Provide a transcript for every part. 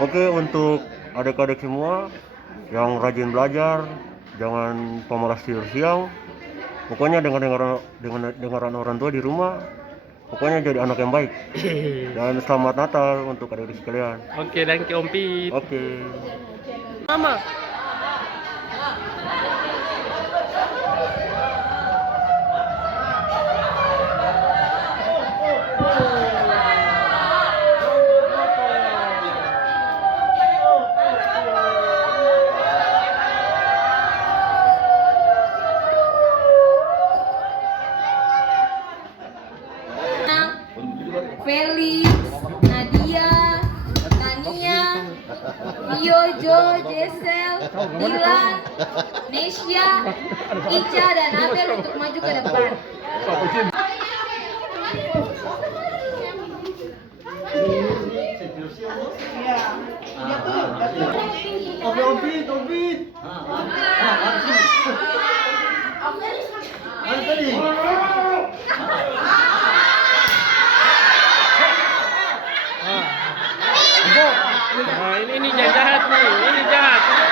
Oke, untuk adik-adik semua yang rajin belajar, jangan pemalas tidur siang. Pokoknya dengaran orang tua di rumah. Pokoknya jadi anak yang baik. Dan selamat Natal untuk adik-adik sekalian. Oke, thank you Om Pit. Oke. Mama. Felix, Nadia, Tania, Rio, Jo, Jesel, Dilan, Nesya, Ica, dan Abel untuk maju ke depan. Nah, ini yang jahat nih, ini jahat nih.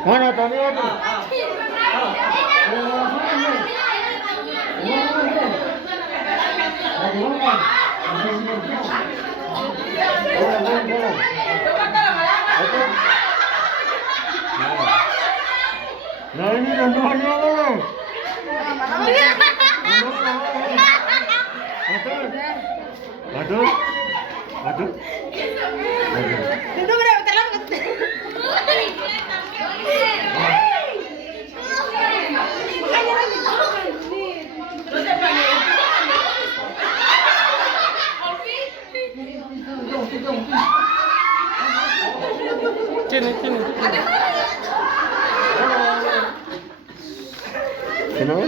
Mana Tania tuh? Nah ini contohnya loh. Aduh. Itu benar terlambat. Sini.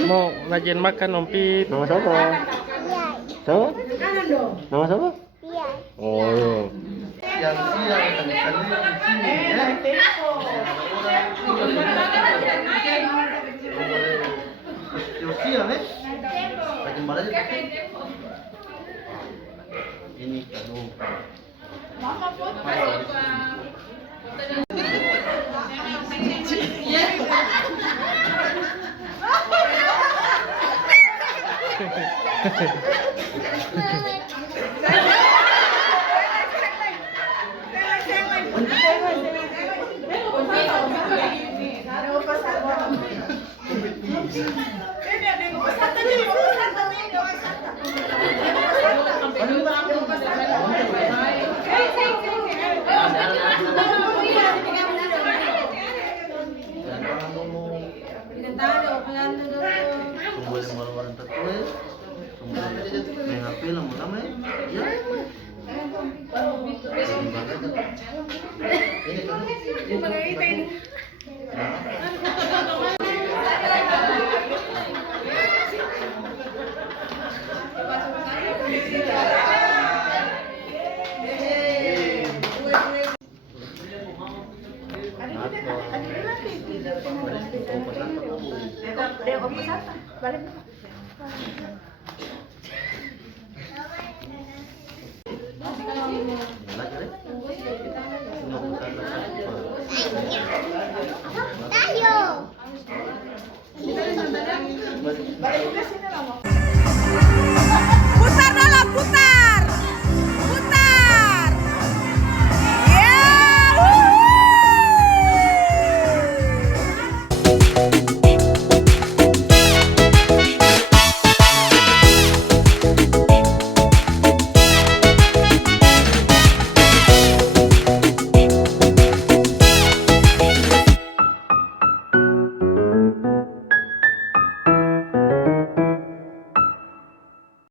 Mau rajin makan Om Pit. Nama siapa? Siapa? Nama siapa? Oh. Ini kado. Ini